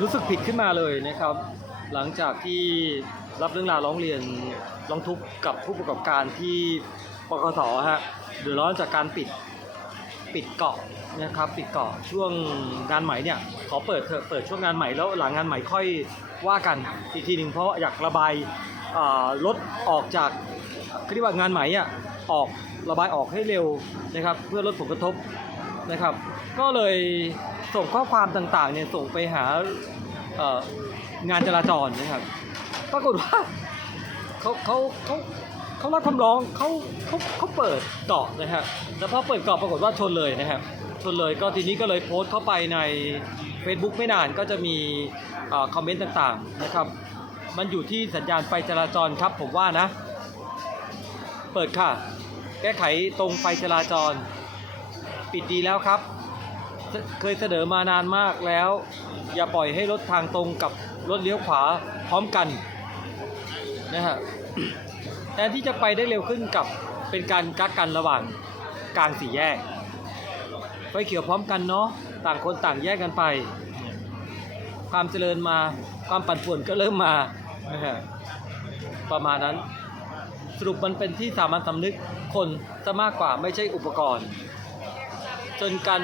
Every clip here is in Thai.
รู้สึกผิดขึ้นมาเลยนะครับ หลังจากที่รับเรื่องราวร้องเรียนร้องทุกข์กับผู้ประกอบการที่ปกสฮะเดือดร้อนจากการปิดปิดเกาะนะครับปิดเกาะช่วงงานใหม่เนี่ยขอเปิดเถอะเปิดช่วงงานใหม่แล้วหลังงานใหม่ค่อยว่ากันอีกทีหนึ่งเพราะอยากระบายรถออกจากเขาเรียกว่างานใหม่อะออกระบายออกให้เร็วนะครับ เพื่อลดผลกระทบนะครับ ก็เลย ส่งข้อความต่างๆเนี่ยส่งไปหาเองานจราจรนะครับ ปรากฏว่าเขาเขาเขาเขารับคำร้องเขาเขาเขาเปิดเกาะนะฮะแล้วพอเปิดเกาะปรากฏว่าชนเลยนะฮะชนเลยก็ทีนี้ก็เลยโพสต์เข้าไปใน Facebook ไม่นานก็จะมีอคอมเมนต์ต่างๆนะครับ มันอยู่ที่สัญญาณไฟจราจรครับผมว่านะ เปิดค่ะ แก้ไขตรงไฟจราจร ปิดดีแล้วครับ เคยเสนอมานานมากแล้ว อย่าปล่อยให้รถทางตรงกับรถเลี้ยวขวาพร้อมกันนะฮะแทนที่จะไปได้เร็วขึ้นกับเป็นการกักกันระหว่างกลางสี่แยกไฟเขียวพร้อมกันเนาะต่างคนต่างแยกกันไป ความเจริญมาความปั่นป่วนก็เริ่มมานะฮะประมาณนั้นสรุปมันเป็นที่สามัญสำนึกคนซะมากกว่าไม่ใช่อุปกรณ์ จนกัน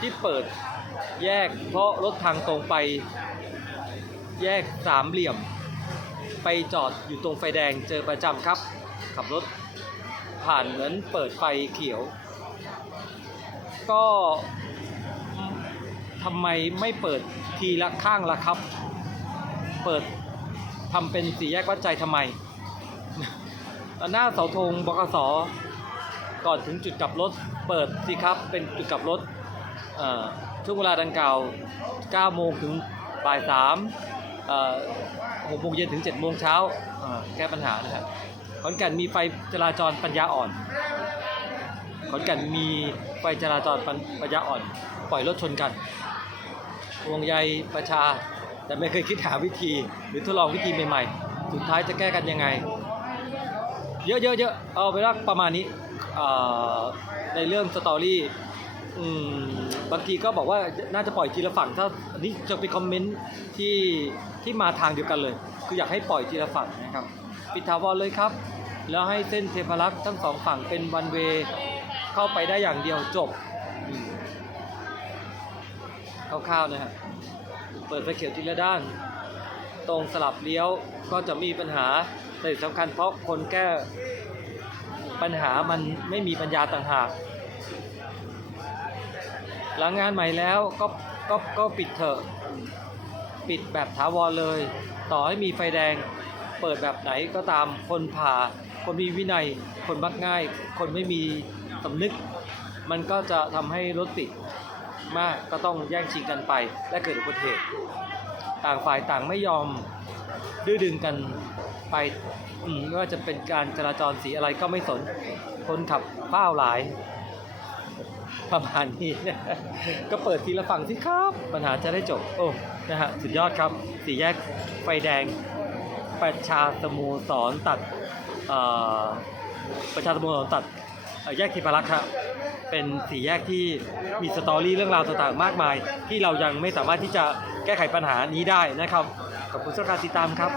ที่เปิดแยกเพราะรถทางตรงไป แยกสามเหลี่ยม ไปจอดอยู่ตรงไฟแดงเจอประจำครับ ขับรถผ่านเหมือนเปิดไฟเขียว ก็ทำไมไม่เปิดทีละข้างละครับ เปิดทำเป็นสี่แยกวัดใจทำไม หน้าเสาธงบกสก่อนถึงจุดกลับรถ เปิดสิครับเป็นจุดกลับรถ ช่วงเวลาดังกล่าว 9 โมงถึงบ่าย 3 6โมงเย็นถึง 7 โมงเช้าแก้ปัญหานะครับขอนแก่นมีไฟจราจรปัญญาอ่อน ขอนแก่นมีไฟจราจรปัญปญาอ่อน ปล่อยรถชนกันห่วงใยประชา แต่ไม่เคยคิดหาวิธี หรือทดลองวิธีใหม่ๆ สุดท้ายจะแก้กันยังไง เยอะเยอะเอะเอาไปว่าประมาณนี้ในเรื่องสตอรี่ อืมบางทีก็บอกว่าน่าจะปล่อยทีละฝั่งถ้าอันนี้จะเป็นคอมเมนต์ที่ที่มาทางเดียวกันเลย คืออยากให้ปล่อยทีละฝั่งนะครับปิดถาวรเลยครับ แล้วให้เส้นเทพรักษ์ทั้งสองฝั่งเป็นวันเวเข้าไปได้อย่างเดียวจบคร่าวๆนะฮะเปิดไฟเขียวทีละด้าน ตรงสลับเลี้ยวก็จะมีปัญหาแต่สำคัญเพราะคนแก้ปัญหามันไม่มีปัญญาต่างหาก หลังงานใหม่แล้วก็ก็ก็ปิดเถอะ ปิดแบบถาวรเลย ต่อให้มีไฟแดง เปิดแบบไหนก็ตามคนผ่า คนมีวินัย คนมักง่าย คนไม่มีสำนึก มันก็จะทำให้รถติดมากก็ต้องแย่งชิงกันไป และเกิดอุบัติเหตุต่างฝ่ายต่างไม่ยอมดื้อดึงกันไปอืมไม่ว่าจะเป็นการจราจรสีอะไรก็ไม่สน คนขับเฝ้าหลาย ประมาณนี้ก็เปิดทีละฝั่งสิครับ ปัญหาจะได้จบ โอ้ นะฮะ สุดยอดครับ สี่แยกไฟแดง ประชาสโมสรตัดประชาสโมสรตัดแยกเทพารักษ์ครับเป็นสี่แยกที่มีสตอรี่เรื่องราวต่างๆ มากมาย ที่เรายังไม่สามารถที่จะแก้ไขปัญหานี้ได้นะครับ ขอบคุณสำหรับการติดตามครับ